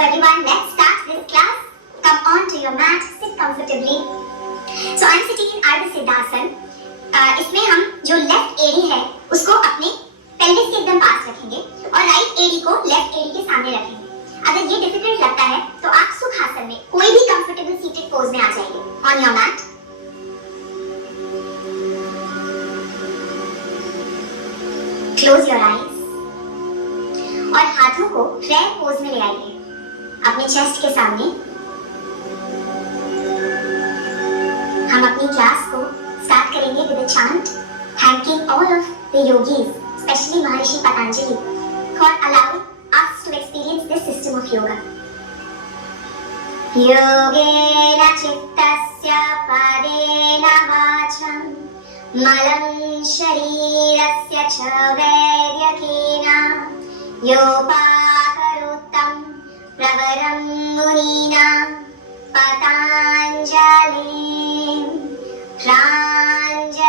everyone, let's start this class. Come on to your mat, sit comfortably. So I'm sitting in Ardha Siddhasana. इसमें हम जो left AD है उसको अपने pelvis के एकदम पास रखेंगे और राइट एडी को लेफ्ट एडी के सामने रखेंगे. अगर ये डिफिकल्ट लगता है तो आप सुखासन में कोई भी कंफर्टेबल सीटेड पोज में आ जाइए. On your mat. Close your eyes और हाथों को प्रेयर पोज में ले आइए अपने चेस्ट के सामने. हम अपनी क्लास को स्टार्ट करेंगे with a chant thanking all of the yogis, specially Maharshi Patanjali, for allowing us to experience this system of yoga. Yogena chittasya padena vacham malam sharirasya cha vaidyakena yopakarutam pravaram munina patanjalim pranjalim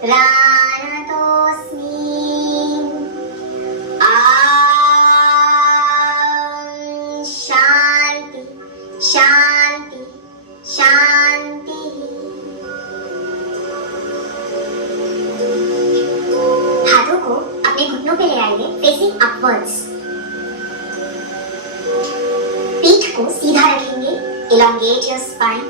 pranatosmi. शांति शांति. हाथों को अपने घुटनों पे ले आइए facing upwards. पीठ को सीधा रखेंगे. elongate your spine.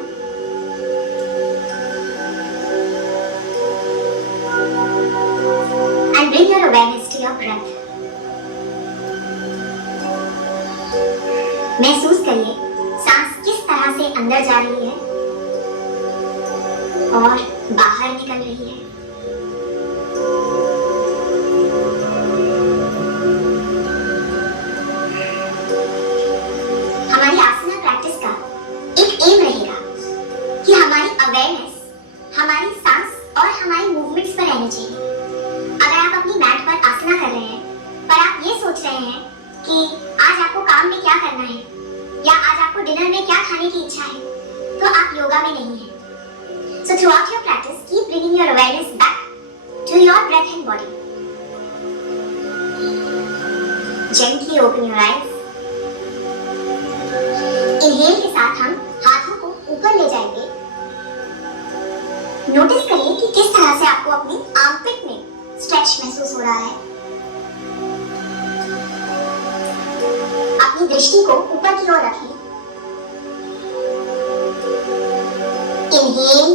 And bring your awareness to your breath. महसूस करिए सांस किस तरह से अंदर जा रही है और बाहर निकल रही है. हमारी आसना प्रैक्टिस का एक एम रहेगा कि हमारी अवेयरनेस हमारी सांस और हमारी मूवमेंट्स पर रहनी चाहिए. अगर आप अपनी मैट पर आसना कर रहे हैं पर आप ये सोच रहे हैं कि आज आपको काम में क्या करना है या आज आपको डिनर में क्या खाने की इच्छा है, तो आप योगा में नहीं हैं. So throughout your practice, keep bringing your awareness back to your breath and body. Gently open your eyes. Inhale के साथ हम हाथों को ऊपर ले जाएंगे. नोटिस करिए कि किस तरह से आपको अपनी आर्मपिट में स्ट्रेच महसूस हो रहा है. अपनी दृष्टि को ऊपर की ओर रखें. Inhale,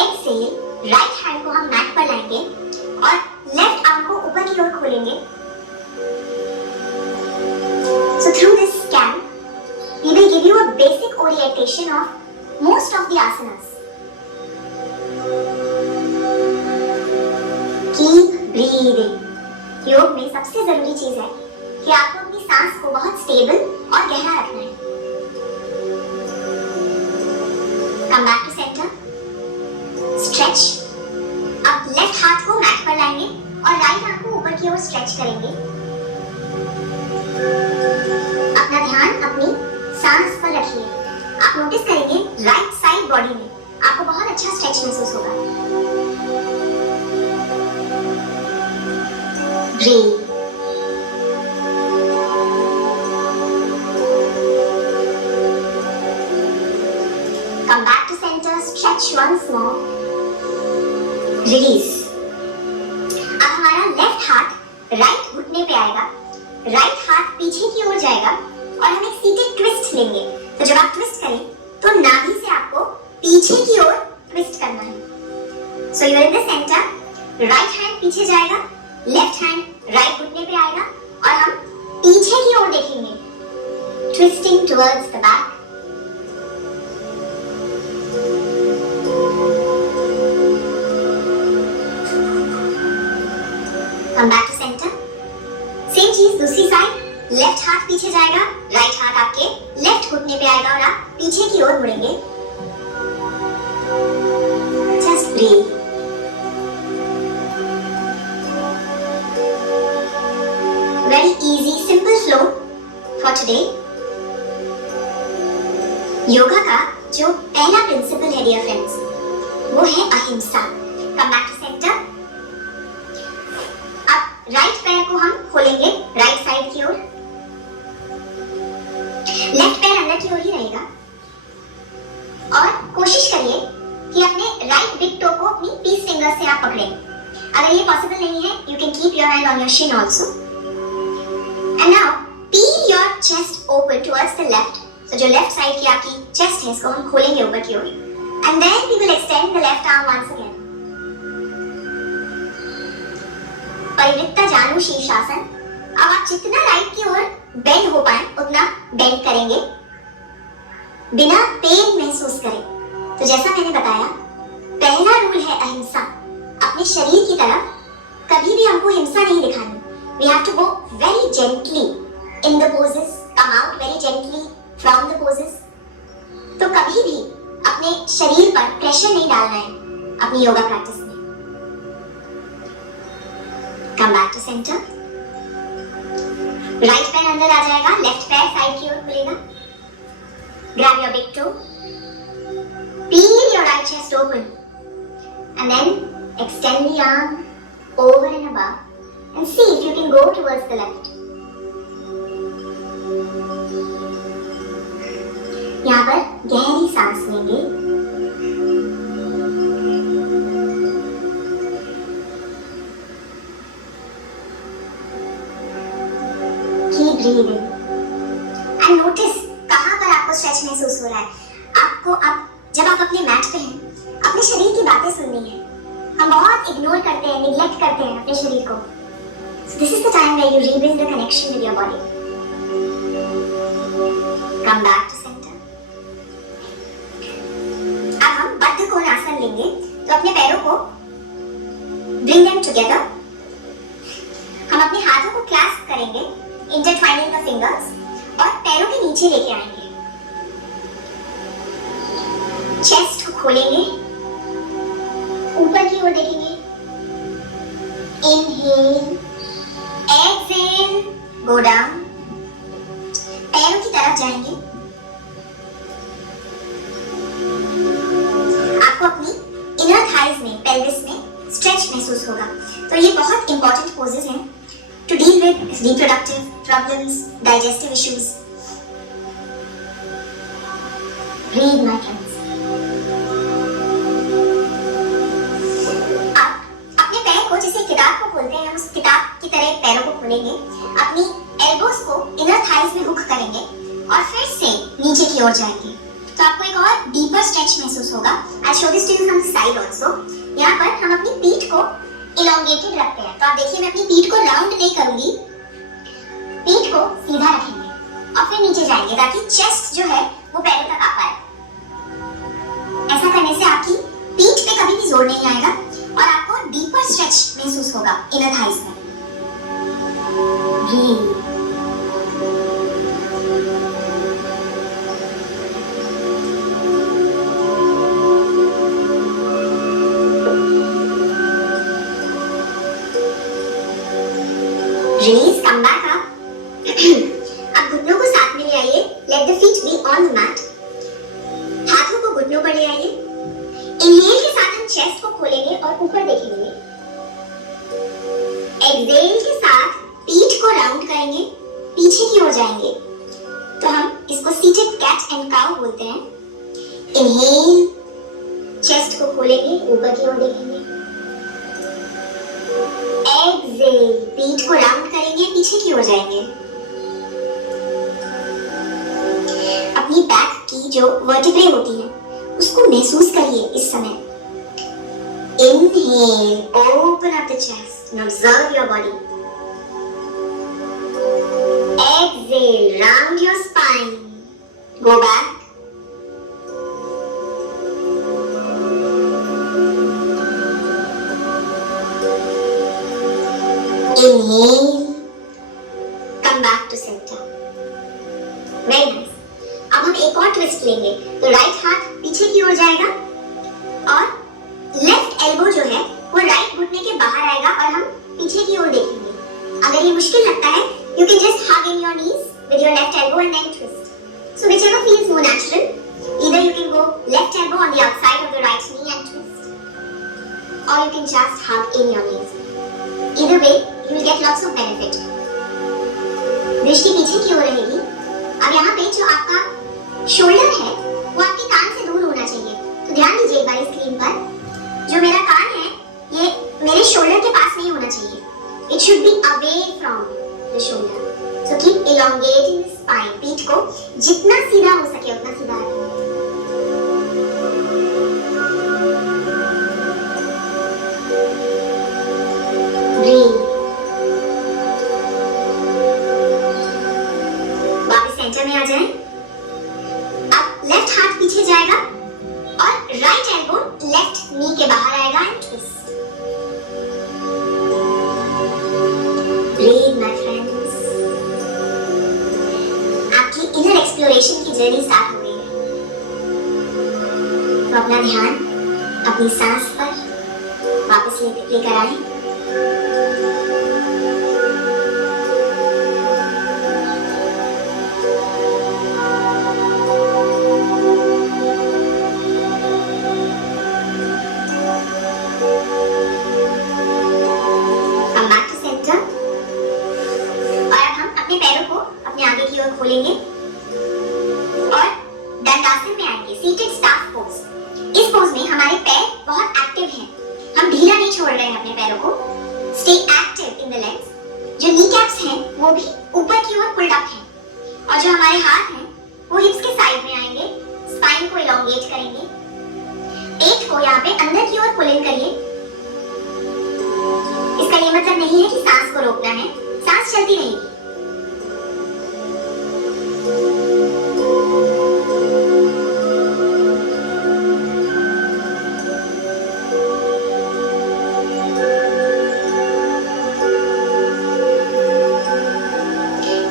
exhale. राइट हैंड को हम मैट पर लाएंगे और लेफ्ट आर्म को ऊपर की ओर खोलेंगे. So through this scan, we will give you a basic orientation of most of the asanas. Keep breathing. योग में सबसे जरूरी चीज है कि आपको अपनी सांस को बहुत स्टेबल और गहरा रखना है. Come back to center. Stretch. अब लेफ्ट हाथ को मैट पर लाएंगे और राइट हाथ को ऊपर की ओर स्ट्रेच करेंगे. अपना ध्यान अपनी सांस पर रखिए. आप नोटिस करेंगे राइट साइड बॉडी में आपको बहुत अच्छा स्ट्रेच महसूस होगा. Breathe. Come back to center, stretch once more. Release. अब हमारा लेफ्ट हाथ राइट घुटने पे आएगा, राइट हाथ पीछे की ओर जाएगा और हम एक सीटेड ट्विस्ट लेंगे. तो जब आप ट्विस्ट करें तो नाभि से आपको पीछे की ओर ट्विस्ट करना है. So you are in the center. Right hand पीछे जाएगा, लेफ्ट हैंड राइट घुटने पे आएगा और हम पीछे की ओर देखेंगे. Twisting towards the back. Come back to center. Same चीज दूसरी साइड. लेफ्ट हाथ पीछे जाएगा, राइट हाथ आपके लेफ्ट घुटने पे आएगा और आप पीछे की ओर मुड़ेंगे. Just breathe. Very easy, simple flow for today. Yoga का जो पहला प्रिंसिपल है डियर फ्रेंड्स, वो है अहिंसा. Come back to center. अब राइट पैर को हम खोलेंगे राइट साइड अगर ये पॉसिबल नहीं है, you can keep your hand on your shin also. And now peel your chest open towards the left. So जो left side की आपकी chest है, इसको हम खोलेंगे ऊपर की ओर. And then we will extend the left arm once again. परिवृत्ता जानु शीर्षासन. अब आप जितना राइट की ओर बेंड हो पाए उतना बेंड करेंगे, बिना पेन महसूस करें. तो जैसा मैंने बताया, पहला रूल है अहिंसा. अपने शरीर की तरफ कभी भी हमको हिंसा नहीं दिखानी. We have to go very gently in the poses, come out very gently from the poses. तो कभी भी अपने शरीर पर प्रेशर नहीं डालना है अपनी योगा प्रैक्टिस में. Come back to center. Right पैर अंदर आ जाएगा, लेफ्ट पैर साइड की ओर खुलेगा. Grab your big toe. Peel your right chest open. And then extend the arm over and above. And see if you can go towards the left. यहाँ पर गहरी सांस लेंगे. Keep breathing. And notice कहाँ पर आपको स्ट्रेच महसूस हो रहा है. आपको अब जब आप अपने मैट पे हैं, अपने शरीर की बातें सुननी है. हम बहुत इग्नोर करते हैं, निग्लेक्ट करते हैं अपने शरीर को. So this is the time where you rebuild the connection with your body. Come back to center. अब हम बद्ध कोण आसन लेंगे. तो अपने पैरों को bring them together. हम अपने हाथों को क्लैस्प करेंगे, intertwining the fingers, और पैरों के नीचे लेके आएंगे. चेस्ट को खोलेंगे, ऊपर की ओर देखेंगे. Inhale, exhale, go down. पैरों की तरफ जाएंगे. आपको अपनी इनर थाइज में, पेल्विस में स्ट्रेच महसूस होगा. तो ये बहुत इंपॉर्टेंट पोजेस हैं to deal with reproductive problems, digestive issues. Breathe, my friends. अब अपने पैर को जैसे किताब को खोलते हैं, हम उस किताब की तरह पैरों को खोलेंगे. अपनी एल्बोस को इनर थाइज में हुक करेंगे और फिर से नीचे की ओर जाएंगे. तो आपको एक और डीपर स्ट्रेच महसूस होगा. I'll show this to you from the side also. यहाँ पर हम अपनी पीठ को elongated रखते हैं. तो आप देखिए, मैं अपनी पीठ को राउंड नहीं करूंगी, पीठ को सीधा रखेंगे और फिर नीचे जाएंगे ताकि चेस्ट जो है वो पैरों तक आ पाए. ऐसा करने से आपकी पीठ पे कभी भी जोर नहीं आएगा और आपको डीपर स्ट्रेच महसूस होगा इनर थाइज में. Breathe. Release, come back up. अब घुटनों को साथ में ले आइए. Let the feet be on the mat. हाथों को घुटनों पर ले आइए. Inhale के साथ हम चेस्ट को खोलेंगे और ऊपर देखेंगे. Exhale के साथ पीठ को राउंड करेंगे, पीछे की ओर जाएंगे. तो हम इसको seated cat and cow बोलते हैं. Inhale, चेस्ट को खोलेंगे, ऊपर की ओर देखेंगे. Exhale, पीठ को राउंड करेंगे, पीछे की ओर जाएंगे. अपनी बैक की जो वर्टिब्रे होती है उसको महसूस करिए इस समय. Inhale, open up the chest and observe your body. Exhale, round your spine. Go back. Inhale, come back to center. Very nice. अब हम एक और ट्विस्ट लेंगे. तो राइट हाथ पीछे की ओर जाएगा और लेफ्ट एल्बो जो है वो राइट घुटने के बाहर आएगा और हम पीछे की ओर देखेंगे. अगर ये मुश्किल लगता है, you can just hug in your knees with your left elbow and then twist. So whichever feels more natural. Either you can go left elbow on the outside of the right knee and twist, or you can just hug in your knees. Either way, you will get lots of benefit. दृष्टि पीछे की ओर रहेगी. अब यहाँ पे जो आपका shoulder है वो आपके कान से दूर होना चाहिए. तो ध्यान दीजिए एक बार स्क्रीन पर, जो मेरा कान है ये मेरे शोल्डर के होना चाहिए. It should be away from the shoulder. So keep elongating the spine. पीठ को जितना सीधा हो सके उतना सीधा रखें. Breathe. वापस सेंटर में आ जाएं. अब लेफ्ट हाथ पीछे जाएगा और राइट एल्बो लेफ्ट नी के बाहर आएगा and twist. Breathe, my friends. आपकी इनर एक्सप्लोरेशन की जर्नी स्टार्ट हो गई है. तो अपना ध्यान अपनी सांस पर वापस लेकर आए. खोलेंगे और दंडासन में आएंगे. Seated staff pose. इस पोज में हमारे पैर बहुत एक्टिव हैं. हम ढीला नहीं छोड़ रहे हैं अपने पैरों को. Stay active in the legs. जो नी कैप्स हैं वो भी ऊपर की ओर पुल्ड अप हैं और जो हमारे हाथ हैं वो हिप्स के साइड में आएंगे. स्पाइन को इलोंगेट करेंगे. पेट को यहाँ पे अंदर की ओर पुल इन करिए. इसका ये मतलब नहीं है कि सांस को रोकना है. सांस चलती रहेगी.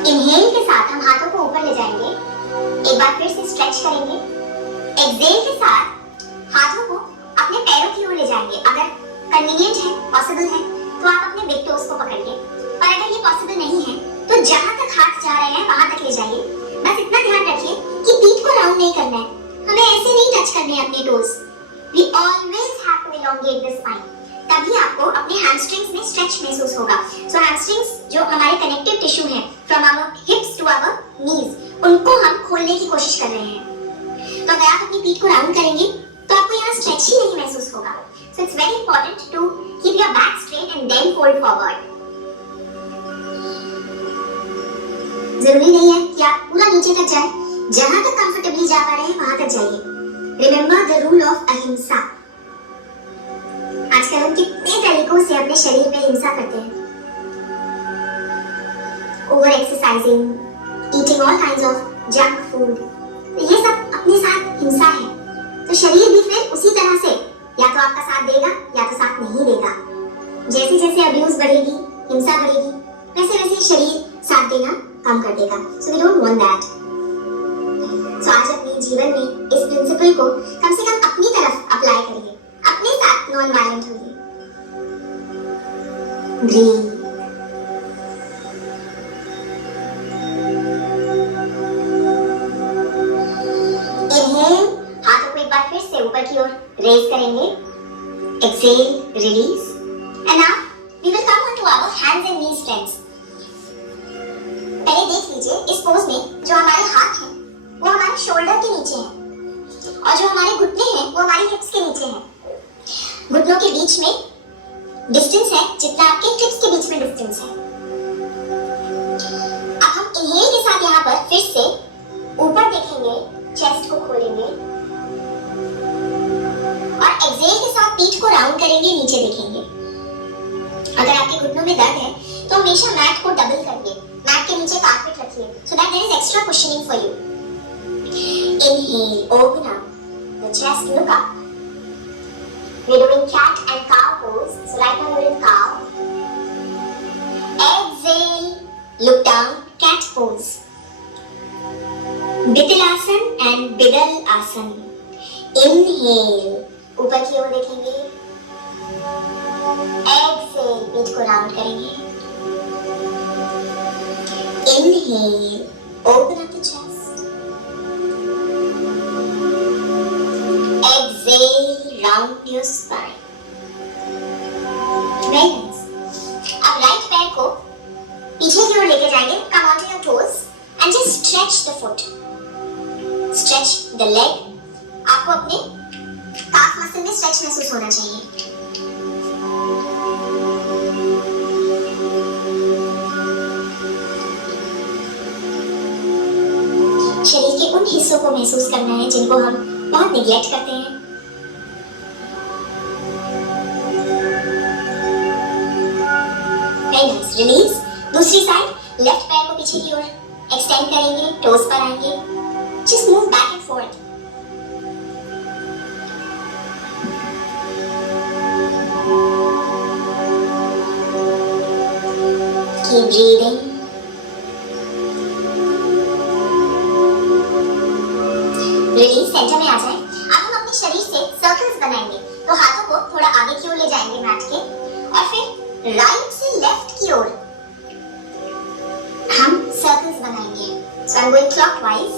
इनहेल के साथ हम हाथों को ऊपर ले जाएंगे. एक बार फिर से स्ट्रेच करेंगे. एक्सहेल के साथ हाथों को अपने पैरों की ओर ले जाएंगे. अगर कन्वीनियंट है, पॉसिबल है तो आप अपने बिग टोज को पकड़ के. पर अगर ये पॉसिबल नहीं है तो जहां तक हाथ जा रहे हैं वहां तक ले जाइए. बस इतना ध्यान रखिए कि पीठ को राउंड नहीं करना है. हमें ऐसे नहीं टच करने हैं अपने toes. We always have to elongate the spine. तभी आपको अपने हैमस्ट्रिंग्स में स्ट्रेच महसूस होगा. सो हैमस्ट्रिंग्स जो हमारे कनेक्टिव टिश्यू हैं from our hips to our knees, उनको हम खोलने की कोशिश कर रहे हैं. तो अगर आप अपनी पीठ को राउंड करेंगे तो आपको यहाँ स्ट्रेच ही नहीं महसूस होगा. So it's very important to keep your back straight and then fold forward. जरूरी नहीं है कि आप पूरा नीचे तक जाएं. जहां तक कंफर्टेबली जा पा रहे हैं वहां तक जाइए. रिमेंबर द रूल ऑफ अहिंसा. आजकल हम कितने तरीकों से अपने शरीर पे हिंसा करते हैं. Over exercising, eating all kinds of junk food. तो ये सब अपने साथ हिंसा है. तो शरीर भी फिर उसी तरह से या तो आपका साथ देगा या तो साथ नहीं देगा. जैसे जैसे अब्यूज बढ़ेगी, हिंसा बढ़ेगी, वैसे वैसे शरीर साथ देना कम कर देगा. So we don't want that. So आज अपने जीवन में इस प्रिंसिपल को कम से कम अपनी तरफ अप्लाई करिए. अपने साथ नॉन वायलेंट होइए. ब्रीथ. इनहेल. हाथों को एक बार फिर से ऊपर की ओर रेज करेंगे. Exhale, release. And now we will come on to our hands and knees friends. पहले देख लीजिए इस पोज में जो हमारे हाथ हैं वो हमारे शोल्डर के नीचे हैं और जो हमारे घुटने हैं वो हमारी हिप्स के नीचे हैं. घुटनों के बीच में डिस्टेंस है जितना आपके हिप्स के बीच में डिस्टेंस है. अब हम इनहेल के साथ यहाँ पर फिर से ऊपर देखेंगे, चेस्ट को खोलेंगे और एक्सहेल के साथ पीठ को राउंड करेंगे, नीचे देखेंगे. अगर आपके घुटनों में दर्द है तो हमेशा मैट को डबल करिए. मैट के नीचे कारपेट रखिए so that there is extra cushioning for you. Inhale, open up the chest, look up. We're doing cat and cow pose. So right now we're in cow. Exhale, look down, cat pose. Bitilasan and Bidalasan. Inhale, ऊपर की ओर देखेंगे. Exhale, पीठ को round करेंगे. Inhale, open up the chest. Exhale, round your spine. Very nice. अब right पैर को पीछे की ओर लेके जाएंगे. Come onto your toes and just stretch the foot. Stretch the leg. आपको अपने काफ मसल में स्ट्रेच महसूस होना चाहिए. शरीर के उन हिस्सों को महसूस करना है जिनको हम बहुत निग्लेक्ट करते हैं। रिलीज। दूसरी साइड लेफ्ट पैर को पीछे की ओर एक्सटेंड करेंगे, टोस पर आएंगे, just move back and fourth. Keep breathing. Release. Centre में आ जाए। अब हम अपने शरीर से सर्कल्स बनाएंगे, तो हाथों को थोड़ा आगे की ओर ले जाएंगे मैट के, और फिर राइट से लेफ्ट की ओर हम सर्कल्स बनाएंगे। So I'm going clockwise.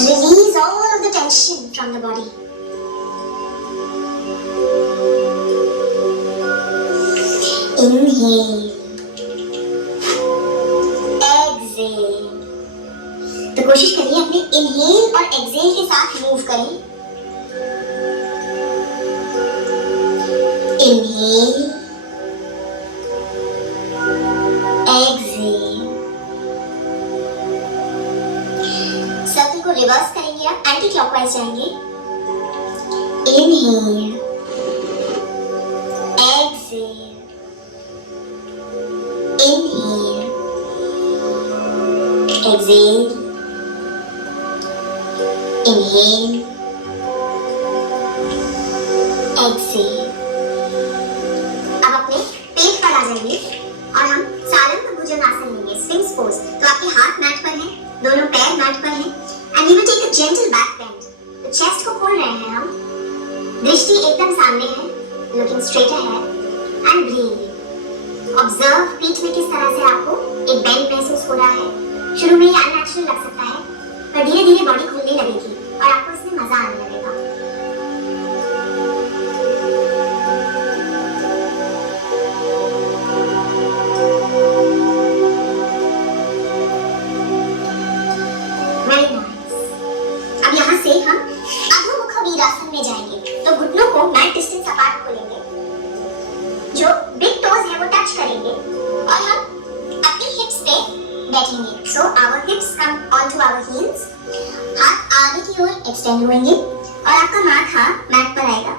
Release all of the tension from the body. Inhale. Exhale. तो कोशिश करिए अपने इनहेल और एक्सहेल के साथ मूव करें। Inhale, exhale. सर्कल को रिवर्स करेंगे, आप एंटी क्लॉकवाइज जाएंगे। Inhale, exhale, inhale, exhale, inhale, exhale. अब अपने पेट पर आ जाएंगे और हम सारंग भुजंगासन लेंगे, स्विंग्स पोज। तो आपके हाथ मैट पर हैं, दोनों पैर मैट पर हैं, and we will take a gentle back bend. तो चेस्ट को खोल रहे हैं हम, दृष्टि एकदम सामने है, looking straight ahead and breathe. Observe पीठ में किस तरह से आपको एक बेंड महसूस हो रहा है। शुरू में ये अननेचुरल लग सकता है, पर धीरे धीरे बॉडी खुलने लगेगी और आपको इसमें मजा आने लगेगा। Very nice. अब यहाँ से हम अधोमुख वीरासन में जाएंगे। तो घुटनों को मैट डिस्टेंस अपार्ट खोलेंगे, जो बिग टोज है वो टच करेंगे, और हम अपनी हिप्स पे बैठेंगे। So our hips come onto our heels. हाथ आगे की ओर एक्सटेंड होंगे और आपका माथा मैट पर आएगा।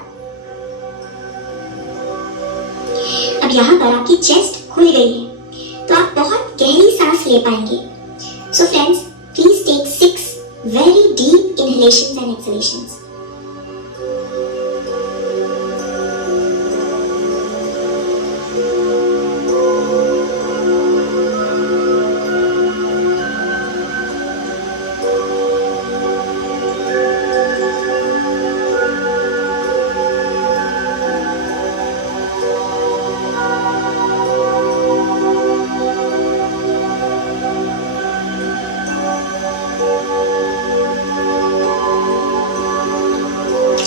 अब यहाँ पर आपकी चेस्ट खुल गई है, तो आप बहुत गहरी सांस ले पाएंगे। So friends, please take 6 very deep inhalations and exhalations.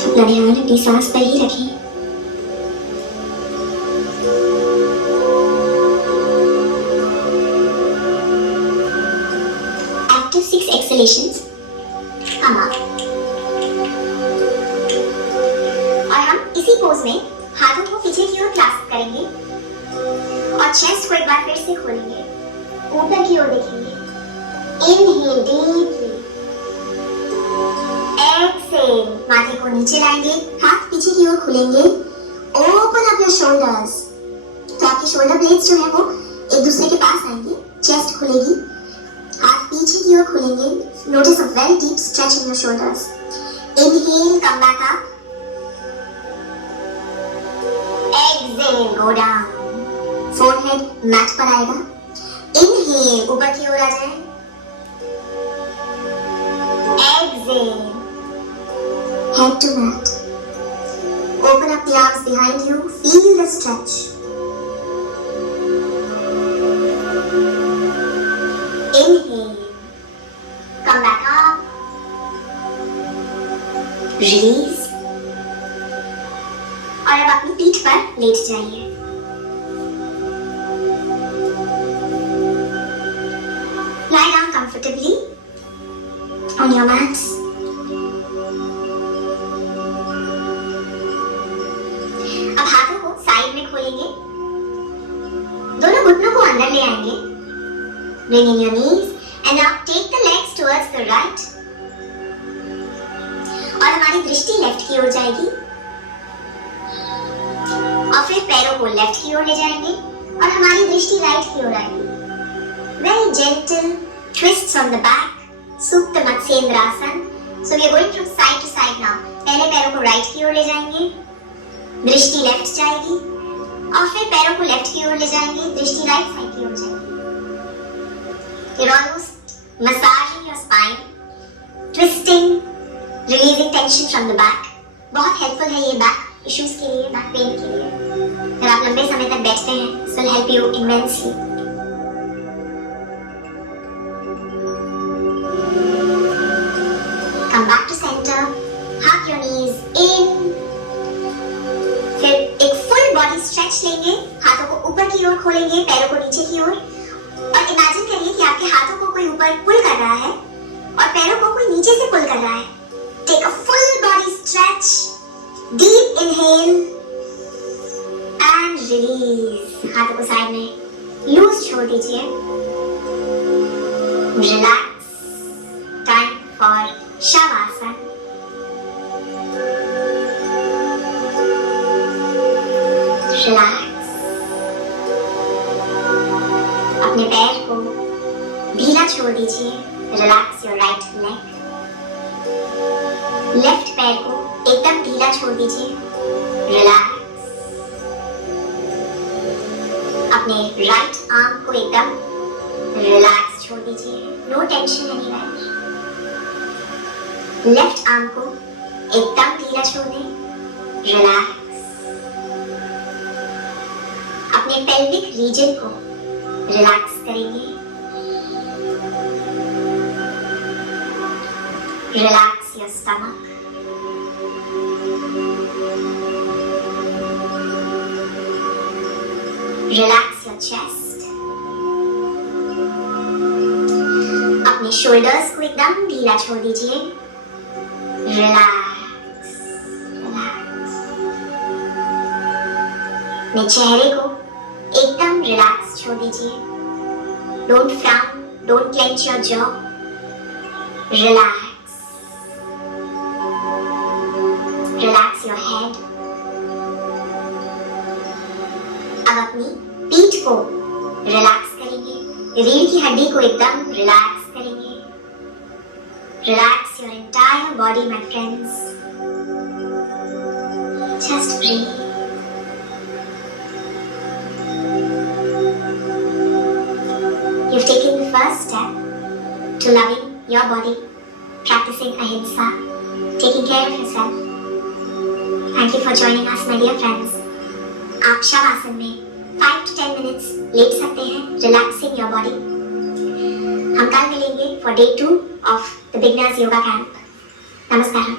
अपना ध्यान अपनी सांस पर ही रखें। After 6 exhalations, come up. और हम इसी पोज में हाथों को पीछे की ओर क्लास्प करेंगे और चेस्ट को एक बार फिर से खोलेंगे, ऊपर की ओर देखेंगे। Inhale deeply. Exhale. माथे को नीचे लाएंगे, हाथ पीछे की ओर खुलेंगे। Open up your shoulders. तो आपके शोल्डर ब्लेड्स जो है वो एक दूसरे के पास आएंगे, चेस्ट खुलेगी, हाथ पीछे की ओर खुलेंगे। Notice a very deep stretch in your shoulders. Inhale, come back up. Exhale, go down. Forehead mat पर आएगा। Inhale, ऊपर की ओर आ जाए। Exhale. Head to mat. Open up the arms behind you. Feel the stretch. Inhale. Come back up. Release. और अब अपनी पीठ पर लेट जाइए। Lie down comfortably on your mats. अब हाथों को साइड में खोलेंगे, दोनों घुटनों को अंदर ले आएंगे Bring in your knees and now take the legs towards the right. और हमारी दृष्टि लेफ्ट की ओर जाएगी और फिर पैरों को लेफ्ट की ओर ले जाएंगे और हमारी दृष्टि राइट की ओर आएगी. Very gentle twists on the back. Supta Matsyendrasana. So we are going from side to side now. पहले पैरों को राइट की ओर ले जाएंगे, दृष्टि लेफ्ट जाएगी और फिर पैरों को लेफ्ट की ओर ले जाएंगे, दृष्टि राइट साइड की ओर जाएगी. You're almost massaging your spine, twisting, releasing tension from the back. बहुत हेल्पफुल है ये बैक इश्यूज के लिए, बैक पेन के लिए. अगर आप लंबे समय तक बैठते हैं, this will help you immensely. Come back to center. Hug your knees in. फिर एक फुल बॉडी स्ट्रेच लेंगे, हाथों को ऊपर की ओर खोलेंगे, पैरों को नीचे की ओर और इमेजिन करिए कि आपके हाथों को कोई ऊपर पुल कर रहा है और पैरों को कोई नीचे से पुल कर रहा है. Take a full body stretch. Deep inhale and release. हाथों को साइड में लूज छोड़ दीजिए. Relax. Time for Shavasana. Relax. अपने पैर को ढीला छोड़ दीजिए. Relax your right leg. Left पैर को एकदम ढीला छोड़ दीजिए. Relax. अपने राइट आर्म को एकदम रिलैक्स छोड़ दीजिए. No tension anywhere. Left arm को एकदम ढीला छोड़ दें. रिलैक्स. अपने पेल्विक रीजन को रिलैक्स करेंगे. Relax your stomach. Relax your chest. अपने शोल्डर्स को एकदम ढीला छोड़ दीजिए. रिलैक्स. रिलैक्स. अपने चेहरे को एकदम रिलैक्स छोड़ दीजिए. Don't frown, don't clench your jaw. Relax. Relax your head. अब अपनी पीठ को रिलैक्स करेंगे. रीढ़ की हड्डी को एकदम रिलैक्स करेंगे. Relax your entire body, my friends. Just breathe. You've taken the first step to loving your body, practicing ahimsa, taking care of yourself. Thank you for joining us, my dear friends. आप शवासन में 5 to 10 minutes late सकते हैं, relaxing your body. हम कल मिलेंगे for day 2 of the Beginners Yoga Camp. Namaskaram.